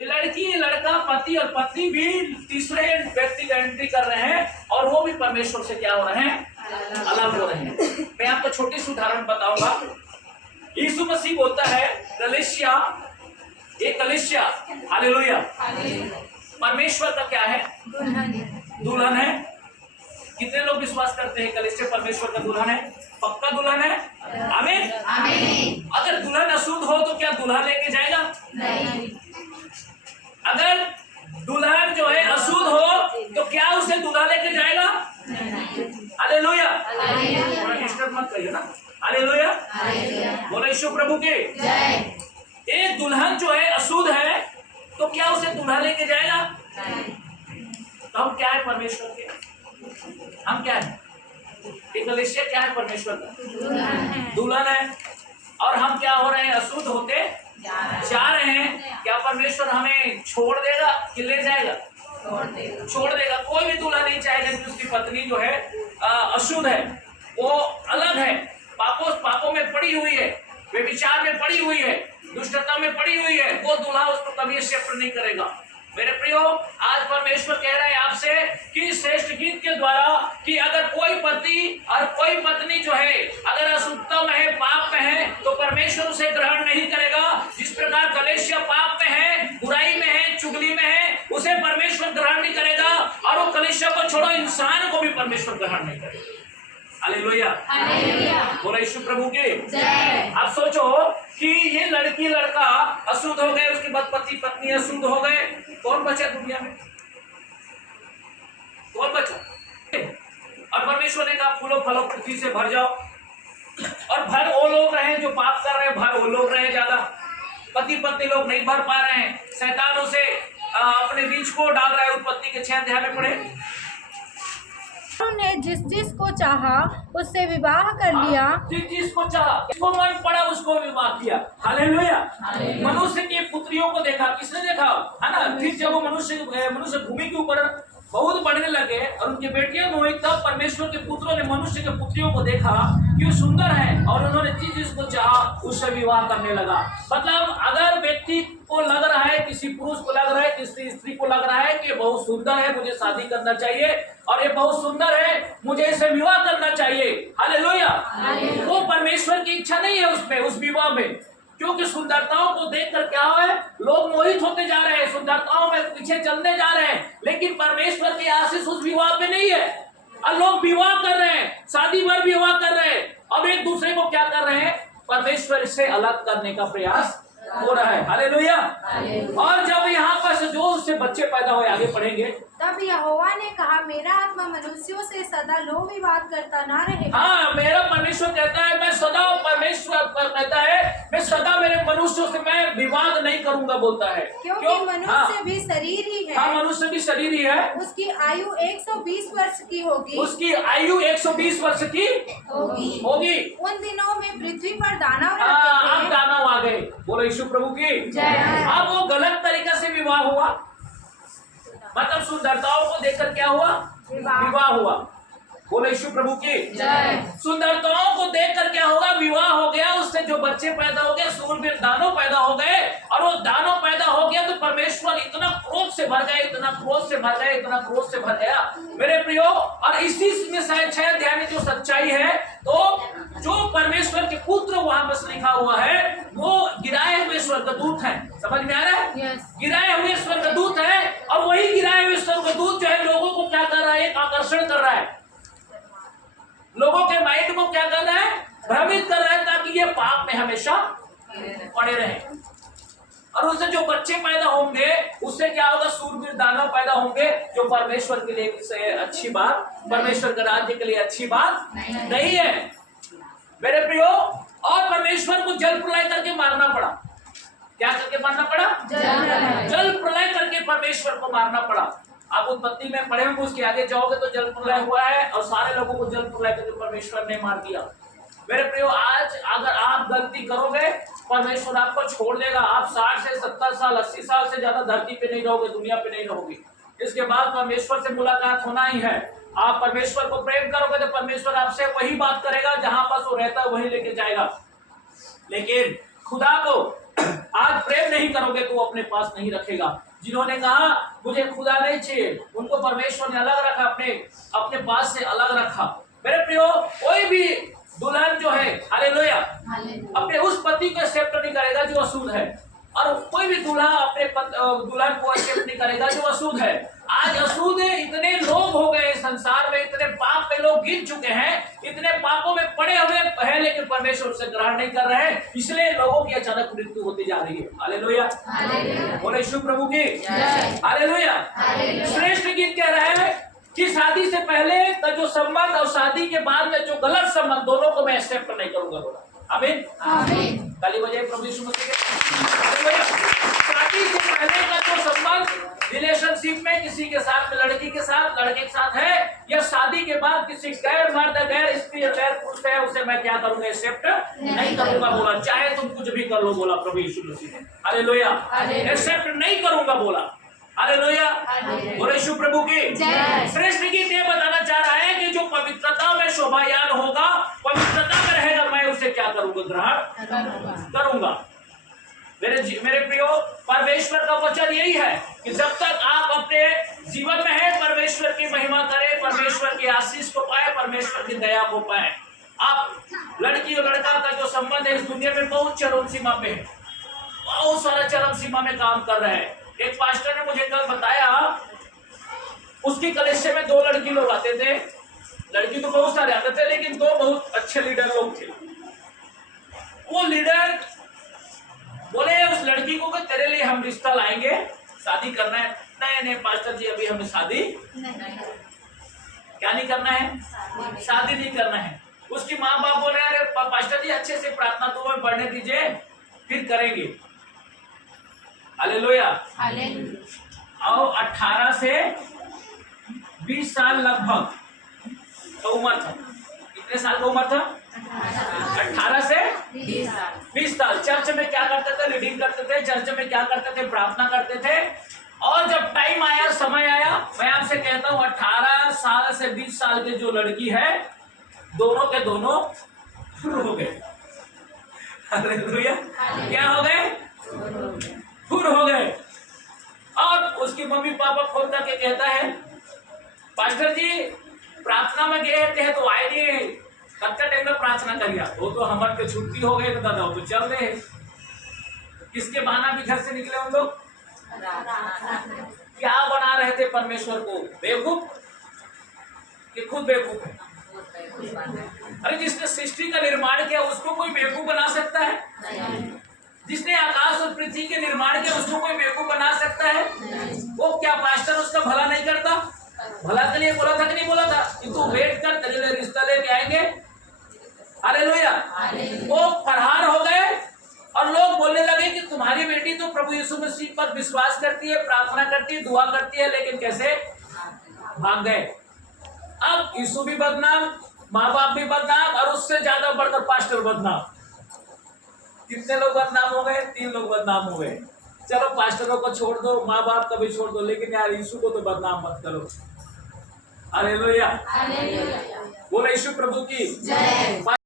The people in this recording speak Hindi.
लड़की लड़का पति और पत्नी भी तीसरे व्यक्ति का एंट्री कर रहे हैं और वो भी परमेश्वर से क्या हो रहे हैं, अलग हो रहे हैं। मैं आपको छोटी सी उदाहरण बताऊंगा। यीशु मसीह बोलता है कलीसिया, ये कलीसिया हालेलुया परमेश्वर का क्या है, दुल्हन है। कितने लोग विश्वास करते हैं कलीसिया परमेश्वर का दुल्हन है? पक्का दुल्हन है, आमीन। अगर दुल्हन अशुद्ध हो तो क्या दूल्हा लेके जाएगा? नहीं। अगर दुल्हन जो है अशुद्ध हो तो क्या उसे दूल्हा लेके जाएगा? हालेलुया, मत कहिए ना, हालेलुया, बोलो यीशु प्रभु के जय। एक दुल्हन जो है अशुद्ध है तो क्या उसे दूल्हा लेके जाएगा? तो हम क्या है परमेश्वर के? हम क्या है? कलीसिया क्या है? परमेश्वर का दुल्हन है। और हम क्या हो रहे हैं? अशुद्ध होते जा रहे हैं। क्या परमेश्वर हमें छोड़ देगा कि ले जाएगा? छोड़ देगा। कोई भी दूल्हा नहीं चाहेगा कि उसकी पत्नी जो है अशुद्ध है, वो अलग है, पापों में पड़ी हुई है, व्यभिचार में पड़ी हुई है, दुष्टता में पड़ी हुई है, वो दूल्हा उसको कभी एक्सेप्ट नहीं करेगा। मेरे प्रियो, आज परमेश्वर कह रहे हैं आपसे कि श्रेष्ठ गीत के द्वारा कि अगर कोई पति और कोई पत्नी जो है अगर अशुद्धता में है, पाप में है, तो परमेश्वर उसे ग्रहण नहीं करेगा। जिस प्रकार कलीसिया पाप में है, बुराई में है, चुगली में है, उसे परमेश्वर ग्रहण नहीं करेगा। और वो कलीसिया को छोड़ो, इंसान को भी परमेश्वर ग्रहण नहीं करेगा। हालेलुया, बोलो यीशु प्रभु के जय। आप सोचो कि ये लड़की लड़का अशुद्ध हो गए, उसके बाद पति पत्नी अशुद्ध हो गए, कौन बचा दुनिया में? कौन बचा? और परमेश्वर ने कहा फूलों फलों पृथ्वी से भर जाओ, और भर वो लोग रहे जो पाप कर रहे हैं, भर वो लोग रहे ज्यादा। पति पत्नी लोग नहीं भर पा रहे हैं, शैतान उसे अपने बीच को डाल रहा है। उत्पत्ति के 6 अध्याय में पढ़े, ने जिस को चाहा उससे विवाह कर लिया। जिसको चाहा, जिसको मन पड़ा उसको विवाह किया। हालेलुया। मनुष्य की पुत्रियों को देखा, किसने देखा? है ना। फिर जब वो मनुष्य भूमि के ऊपर बहुत बढ़ने लगे और उनकी बेटियां हुई, तब परमेश्वर के पुत्रों ने मनुष्य के पुत्रियों को देखा कि वो सुंदर है, और उन्होंने जिसको चाहा उससे विवाह करने लगा। मतलब अगर व्यक्ति को लग रहा है, किसी पुरुष को लग रहा है, किसी स्त्री को लग रहा है कि बहुत सुंदर है, मुझे शादी करना चाहिए, और ये बहुत सुंदर है, मुझे इसे विवाह करना चाहिए, हालेलुया, वो परमेश्वर की इच्छा नहीं है उसमें, उस विवाह में। क्योंकि सुंदरताओं को देखकर क्या है, लोग मोहित होते जा रहे हैं, सुंदरताओं में पीछे चलने जा रहे हैं, लेकिन परमेश्वर की आशीष उस विवाह पे नहीं है। और लोग विवाह कर रहे हैं, शादी भर विवाह कर रहे हैं, अब एक दूसरे को क्या कर रहे हैं? परमेश्वर से अलग करने का प्रयास हो रहा है। हालेलुया। और जब यहाँ पर जो उससे बच्चे पैदा हुए, आगे पढ़ेंगे, तब यहोवा ने कहा मेरा आत्मा मनुष्यों से सदा लोभ विवाद करता ना रहे। हाँ, मेरा परमेश्वर कहता है मैं सदा, परमेश्वर कहता है मैं सदा मेरे मनुष्यों से मैं विवाद नहीं करूंगा, बोलता है। क्योंकि मनुष्य भी शरीर ही है। हाँ, मनुष्य भी शरीर ही है। उसकी आयु 120 वर्ष की होगी। उसकी आयु 120 वर्ष की होगी। उन दिनों में पृथ्वी पर दानव अब दानव आ गए, बोलो यीशु प्रभु की जय। अब वो गलत तरीका से विवाह हुआ, मतलब सुंदरताओं को देखकर क्या हुआ? विवाह हुआ, बोलो यीशु प्रभु की जय। सुंदरताओं को देखकर क्या होगा? विवाह हो गया, उससे जो बच्चे पैदा हो गए, सूरवीर दानव पैदा हो गए, और वो दानव पैदा हो गया तो परमेश्वर इतना क्रोध से भर गए, इतना क्रोध से भर गए, इतना क्रोध से भर गया मेरे प्रियो। और इसी में शायद 6 अध्याय में जो सच्चाई है, तो जो परमेश्वर के पुत्र वहां बस लिखा हुआ है, वो गिराए हुए स्वर्गदूत है। समझ में आ रहा है? गिराए हुए स्वर्गदूत है, और वही गिराए हुए स्वर्गदूत जो है लोगों को क्या कर रहा है? एक आकर्षण कर रहा है, लोगों के माइंड को क्या कर रहा है? भ्रमित कर रहा है, ताकि ये पाप में हमेशा पड़े रहे। और उससे जो बच्चे पैदा होंगे उससे क्या होगा? सूरवीर दानव पैदा होंगे, जो परमेश्वर के लिए से अच्छी बात, परमेश्वर के राज्य के लिए अच्छी बात नहीं है मेरे प्रियो। और परमेश्वर को जल प्रलय करके मारना पड़ा। क्या करके मारना पड़ा? जल प्रलय करके परमेश्वर को मारना पड़ा। आप उत्पत्ति में पढ़े होंगे, उसके आगे जाओगे तो जल प्रलय हुआ है, और सारे लोगों को जल प्रलय करके परमेश्वर ने मार दिया। मेरे प्रियो, आज अगर आप गलती करोगे, परमेश्वर आपको छोड़ देगा। आप 60 से 70 साल 80 साल से ज्यादा धरती पे नहीं रहोगे, दुनिया पे नहीं रहोगे। इसके बाद परमेश्वर से मुलाकात होना ही है। आप परमेश्वर को प्रेम करोगे तो परमेश्वर आपसे वही बात करेगा, जहां पास वो रहता है वही लेके जाएगा। लेकिन खुदा को आज प्रेम नहीं करोगे तो अपने पास नहीं रखेगा। जिन्होंने कहा मुझे खुदा नहीं चाहिए, उनको परमेश्वर ने अलग रखा, अपने पास से अलग रखा। मेरे प्रियो, कोई भी दुल्हन जो है, हालेलुया, अपने उस पति को एक्सेप्ट नहीं करेगा जो अशुद्ध है, और कोई भी दूल्हा अपने दुल्हन को एक्सेप्ट नहीं करेगा जो अशुद्ध है। आज अशुद्ध इतने लोग हो गए संसार में, इतने पाप में लोग गिर चुके हैं, इतने पापों में पड़े हुए हैं, लेकिन परमेश्वर से ग्रहण नहीं कर रहे हैं, इसलिए लोगों की अचानक मृत्यु होती जा रही है। हालेलुया, बोले यीशु प्रभु की हालेलुया। श्रेष्ठ गीत कह रहे हैं कि शादी से पहले का जो संबंध और शादी के बाद में जो गलत संबंध, दोनों को मैं एक्सेप्ट नहीं करूंगा। बोला आमीन, ताली बजाइए प्रभु यीशु मसीह के। शादी से पहले का जो संबंध रिलेशनशिप में किसी के साथ, लड़की के साथ, लड़के के साथ है, या शादी के बाद किसी गैर मर्द, गैर स्त्री, गैर पुरुष है, उसे मैं क्या करूंगा? एक्सेप्ट नहीं करूंगा। बोला चाहे तुम कुछ भी कर लो, बोला प्रभु यीशु मसीह ने। हालेलुया, एक्सेप्ट नहीं करूंगा बोला। हालेलुया, बोले यीशु प्रभु की। श्रेष्ठ गीत ये बताना चाह रहा है कि जो पवित्रता में शोभायान होगा, पवित्रता में रहेगा, मैं उसे क्या करूंगा? ग्रहण करूंगा। मेरे प्रियो, परमेश्वर का वचन यही है कि जब तक आप अपने जीवन में है, परमेश्वर की महिमा करें, परमेश्वर की आशीष को पाए, परमेश्वर की दया को पाए। आप लड़की और लड़का का जो संबंध है इस दुनिया में बहुत चरम सीमा पे है, बहुत सारा चरम सीमा में काम कर रहे हैं। एक पास्टर ने मुझे कल बताया, उसकी कलेक्शन में 2 लड़की लोग आते थे, लड़की तो बहुत सारे आते थे, लेकिन 2 बहुत अच्छे लीडर लोग थे। वो लीडर बोले उस लड़की को कि तेरे लिए हम रिश्ता लाएंगे, शादी करना है। नहीं पास्टर जी, अभी हमें शादी क्या नहीं करना है, शादी नहीं करना है। उसकी माँ बाप बोल रहे हैं, अरे पास्टर जी अच्छे से प्रार्थना तो में पढ़ने दीजिए, फिर करेंगे। हालेलुया। और 18 से 20 साल लगभग तो उम्र था। कितने साल का उम्र था? 18 से 20 साल। चर्च में क्या करते थे? रीडिंग करते थे, चर्च में क्या करते थे? प्रार्थना करते थे। और जब टाइम आया, समय आया, मैं आपसे कहता हूँ 18 साल से 20 साल के जो लड़की है, दोनों के दोनों फुर हो गए। हालेलुया, क्या हो गए? फुर हो गए। और उसकी मम्मी पापा फोन करके कहता है, पास्टर जी प्रार्थना में गए थे तो आए नहीं, कब टाइम में प्रार्थना करिए। वो तो हमारे पे छुट्टी हो गई, तो दादा वो तो चल रहे हैं। किसके बहाना भी घर से निकले उन लोग? क्या बना रहे थे परमेश्वर को? बेवकूफ कि खुद बेवकूफ है? अरे जिसने सृष्टि का निर्माण किया उसको कोई बेवकूफ बना सकता है? जिसने आकाश और पृथ्वी के निर्माण किया उसको कोई बेवकूफ बना सकता है? वो क्या पास्टर उसका भला नहीं करता? भला के लिए बोला था कि नहीं बोला था कि तू वेट कर, तेरे लिए रिश्ता लेके आएंगे। हालेलुया। वो फरार हो गए और लोग बोलने लगे कि तुम्हारी बेटी तो प्रभु यीशु मसीह पर विश्वास करती है, प्रार्थना करती है, दुआ करती है, लेकिन कैसे भाग गए। अब यीशु भी बदनाम, माँ बाप भी बदनाम, और उससे ज्यादा बढ़कर पास्टर बदनाम। कितने लोग बदनाम हो गए? 3 लोग बदनाम हो गए। चलो पास्टरों को छोड़ दो, माँ बाप का भी छोड़ दो, लेकिन यार यीशु को तो बदनाम मत करो। हालेलुया, बोले यीशु प्रभु की जय।